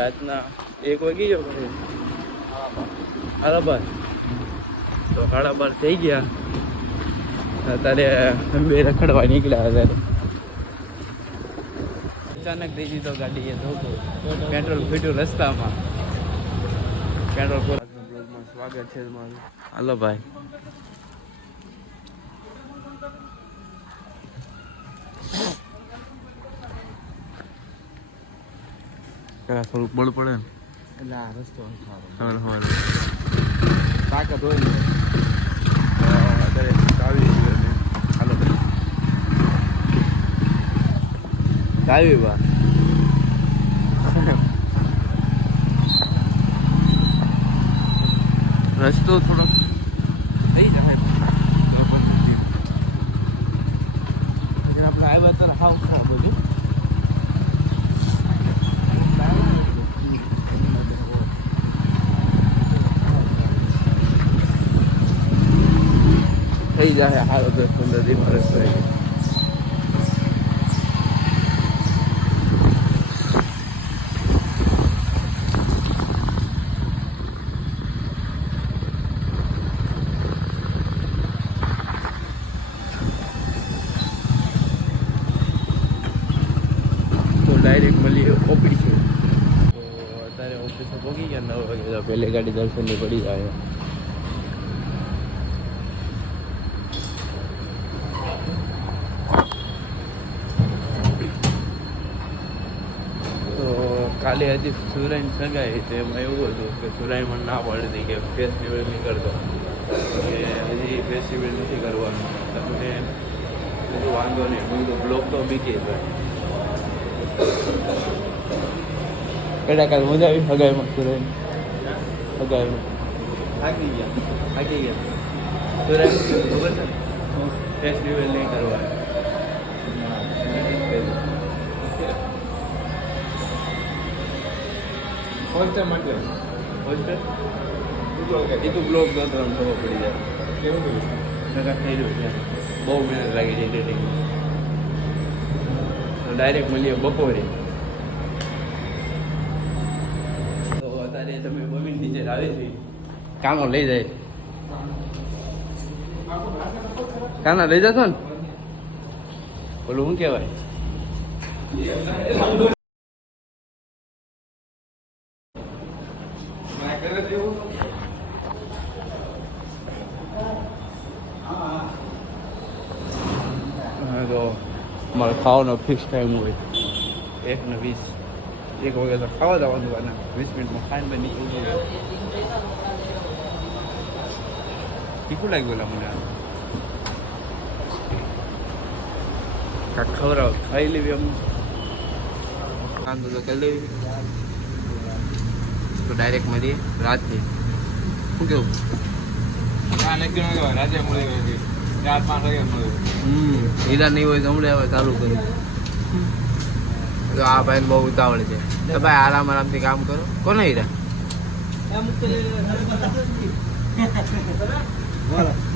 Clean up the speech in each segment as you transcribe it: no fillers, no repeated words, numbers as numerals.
રાતના 1 વાગી ગયો ઘરે. 12:30 તો 12:30 થઈ ગયા. અત્યારે બે રખડવા નીકળ્યા. અત્યારે અચાનક થઈ ગઈ તો ગાડી પેટ્રોલ ફીટ્યું રસ્તામાં. પેટ્રોલ બ્લોગમાં સ્વાગત છે તમારું. હાલો ભાઈ. થોડુંક બળ પડે ને એટલે આ રસ્તો તાકાત હોય ને અત્યારે ચાવી હાલો ચાવી બા રસ્તો થોડો થઈ જાય આપણે આવ્યા હતા ને હાવ ખરાબ બધું. થઈ જાય હારો 10-15 દિવસ રસ્તો આવી. ડાયરેક્ટ મળીએ ઓફિસ. તો અત્યારે ઓફિસે પહોંચી ગયા 9 વાગે. તો પહેલી ગાડી દર્શનની પડી જાય. તો કાલે હજી સુરાઈન સગાઈ તો એમાં એવું હતું કે સુરાઈ મને ના પાડી કે ફેસ્ટિવલ નહીં કરતો, હજી ફેસ્ટિવલ નથી કરવાનું. તમને બધું વાંધો નહીં, હું બ્લોક તો બીકી જાય. કેડા કાલ મજા આવી હગાઈમાં સુરાઈ હગાઈમાં થાકી ગયા સુરાઈ ખબર છે ફેસ્ટિવલ નહીં કરવાનું. હોસ્ટેલ માટે હોસ્ટેલ એ તો બ્લોગ તો તમને ખબર પડી જાય કેવું નકા થઈ રહ્યું છે. બહુ મહેનત લાગી છે એડિટિંગમાં. તો ડાયરેક્ટ મળીએ બપોરે. તો અત્યારે તમે મમ્મી ટીચર આવે છે કાનો લઈ જાય. કાના લઈ જશો ને બોલું શું કહેવાય તો મારે ખાવાનો ફિક્સ ટાઈમ હોય 1:20. 1 વાગે તો ખાવા જવાનું. અને 20 મિનિટમાં ખાઈને બની નીકળવું. તીખું લાગ્યું મને કાંક ખવડાવ ખાઈ લેવી. એમ કાંતો તો કરી લેવી. તો ડાયરેક્ટ મળીએ રાતથી. શું કેવું રાતે મળી ગઈ 4-5 વાગે મળ્યું. હીરા નહીં હોય તો હમણાં હવે ચાલુ કર્યું. તો આ ભાઈ બહુ ઉતાવળ છે. તો ભાઈ આરામથી કામ કરો. કોને હીરા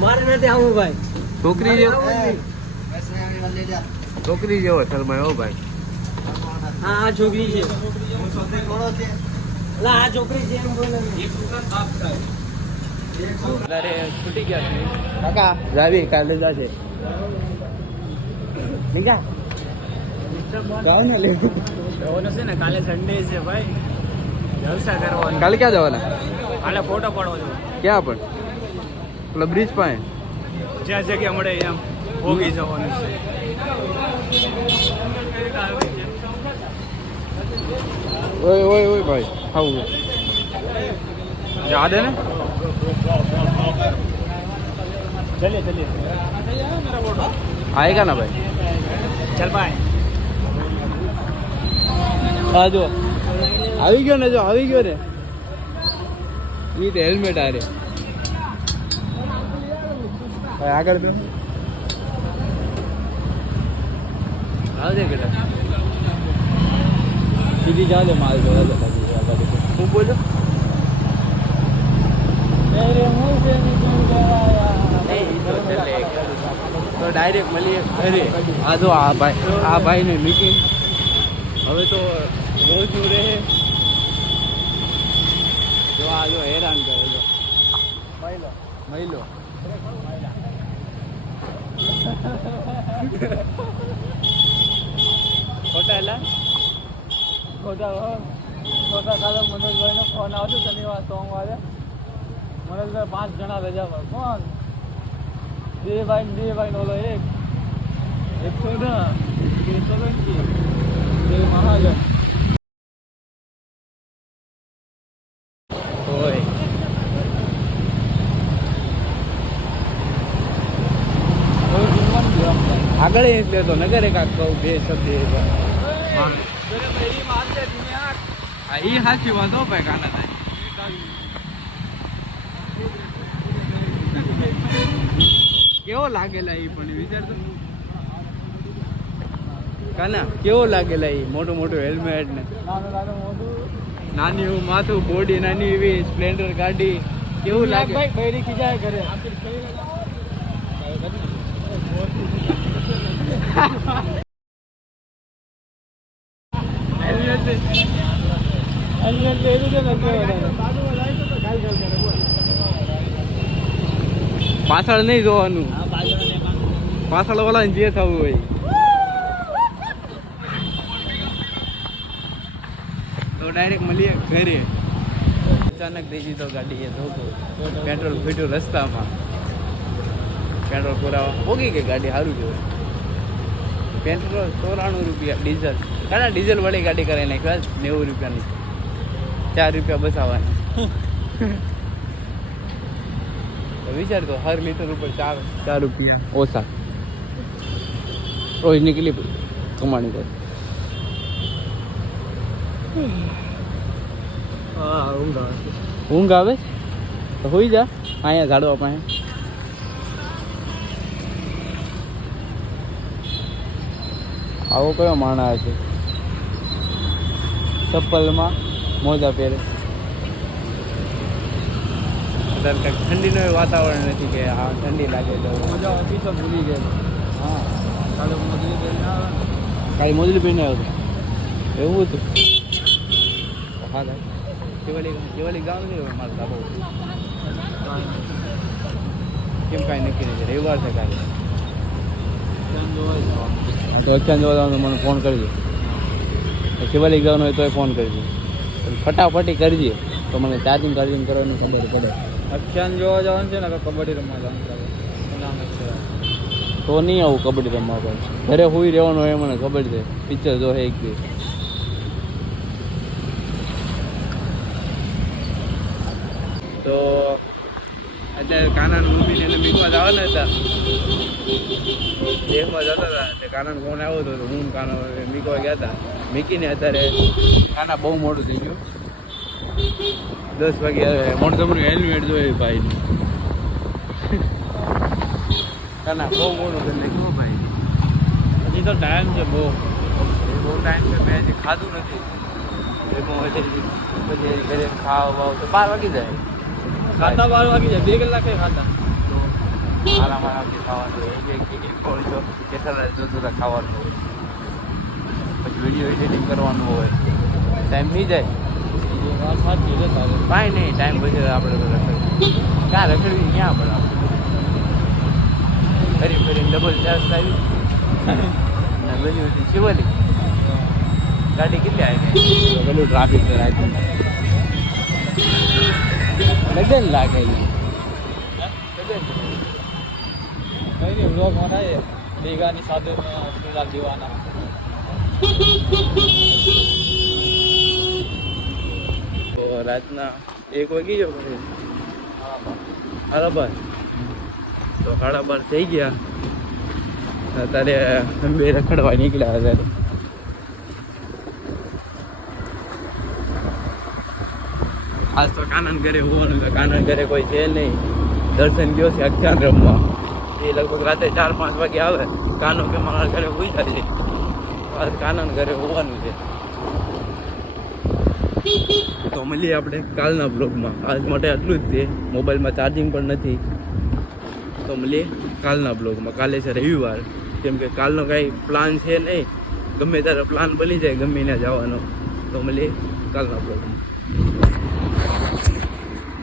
મારે નથી આવું ભાઈ. છોકરી જેવો શર્મા હો ભાઈ. હા આ છોકરી છે. આ છોકરી છે એમ બોલે. છૂટી ગયા છે કાકા. જાવી કાલે જાશે છે ને. કાલે સન્ડે છે ભાઈ. જલસા કરવાનો. કાલે ક્યાં જવાના? કાલે ફોટો પાડવો છે. ક્યાં પણ પેલા બ્રિજ પાસે જ્યાં જગ્યા મળે એમ ભોગી જવાનું છે. ઓય ઓય ઓય ભાઈ આવું યાદ है ना. चलिए आएगा ना भाई. चल भाई. હા જો આવી ગયો ને. જો આવી ગયો ને એ તો હેલ્મેટ આ રે ભાઈ. આગળ તો આવજે બેટા. સીધી જા દે માલ જોવા દે. શું બોલો તો ડાયરેક્ટ મળીએ ઘરે. આ જો આ ભાઈને મીટિંગ હવે તો રોજનું રહે. ચોથા કાલે મનોજભાઈનો ફોન આવતો શનિવાર સોમવારે. મનોજભાઈ 5 જણા રજા પર. કોણ? દેવભાઈ ઓલો એક 110 દેવ મહાજન હોય આગળ એટલે તો નગર એક કહું બે શબ્દ એ સાચી વાત હો ભાઈ કાના થાય કેવો લાગેલા એ પણ વિચાર તો કાના કેવો લાગેલા એ મોટું મોટું હેલ્મેટ ને નાની એવું માથું બોડી નાની એવી સ્પ્લેન્ડર ગાડી કેવું લાગે ભાઈ બૈરી ખીજાય કરે. પાછળ નહીં જોવાનું પાછળ વાળા જે થવું હોય તો ડાયરેક્ટ મળીએ ઘરે અચાનક દઈ દીધો ગાડી એ પેટ્રોલ ફીટ્યું રસ્તામાં પેટ્રોલ પુરાવા પોગી ગઈ ગાડી સારું જોયું પેટ્રોલ 94 રૂપિયા ડીઝલ કાના ડીઝલ વાળી ગાડી કરે ને 90 રૂપિયાની 4 રૂપિયા બસાવવાની વિચાર તો હર લીટર ઉપર 4 રૂપિયા ઓછા રોજની કેટલી કમાણી કરે ઊંઘ આવે તો હોઈ જા અહીંયા ઝાડવા પાસે આવો કયો માણસ છે ચપ્પલમાં મોજા પહેરે ઠંડીનો વાતાવરણ નથી કે હા ઠંડી લાગે તો મજા હતી તો ભૂલી ગયેલો. હા કાલે મોજરી પહેરીને આવે ને. કાંઈ મોજડી પહેરીને આવ્યો એવું હતું હા ભાઈ શિવાલી ગામ નહીં હોય મારું ધાબો કેમ કાંઈ નક્કી નથી રવિવાર છે કાલે તો અખ્યાન જોવા જવાનું મને ફોન કરજો શિવાલી જવાનું હોય તો ફોન કરજો ફટાફટી કરજે તો મને ચાર્જિંગ કરવાની ખબર પડે અખ્યાન જોવા જવાનું છે ને કે કબડ્ડી રમવા જવાનું છે તો નહીં આવું કબડ્ડી રમવા પર ઘરે હોઈ રહેવાનું હોય મને ખબર છે પિક્ચર જો એક બી તો અત્યારે કાનાને મમ્મીને એને મીકવા જવાના હતા દેખમાં જતા હતા તે કાનાનો ફોન આવ્યો હતો હું કાનો મીકવા ગયા હતા મીકીને અત્યારે કાના બહુ મોડું થઈ ગયું 10 વાગે મોટું તમારું હેલ્મેટ જોઈએ ભાઈ કાના બહુ મોડું કરી નાખ્યું ભાઈ હજી તો ટાઈમ છે બહુ ટાઈમ છે મેં હજી ખાધું નથી પછી ઘરે ખાવા તો 12 વાગી જાય ખાતા 12 વાગી જાય 2 કલાકે ખાતા આરામથી ખાવાનું હોય કેટલા જોતા ખાવાનું હોય પછી વિડીયો એડિટિંગ કરવાનું હોય ટાઈમ નહીં જાય સાચી છે તારે કાંઈ નહીં ટાઈમ પછી આપણે તો રખડી ક્યાં રખડવી ક્યાં આપણે ફરી ફરીને ડબલ ચાર્જ આવી અને બધી શિવલી ગાડી કેટલી આવી ગઈ પેલું ટ્રાફિક તો રાખ્યું લગન લાગેલી કઈ નહીં વ્લોગ બનાવીએ ભેગાની સાથે સુલા દીવાના તો રાતના 1 વાગી ગયો પછી બરાબર તો 12:30 થઈ ગયા અત્યારે બે રખડવા નીકળ્યા અત્યારે આજ તો કાનન ઘરે હોવાનું છે કાનન ઘરે કોઈ છે નહીં દર્શન ગયો છે અખ્યાન રમવા એ લગભગ રાતે 4-5 વાગે આવે કાનો કે મારા ઘરે હોઈ જાય છે આજ કાનન ઘરે હોવાનું છે તો મળીએ આપણે કાલના બ્લોગમાં આજ માટે આટલું જ છે મોબાઈલમાં ચાર્જિંગ પણ નથી તો મળીએ કાલના બ્લોગમાં કાલે છે રવિવાર કેમ કે કાલનો કાંઈ પ્લાન છે નહીં ગમે ત્યારે પ્લાન બની જાય ગમે ત્યાં જવાનો તો મળીએ કાલના બ્લોગમાં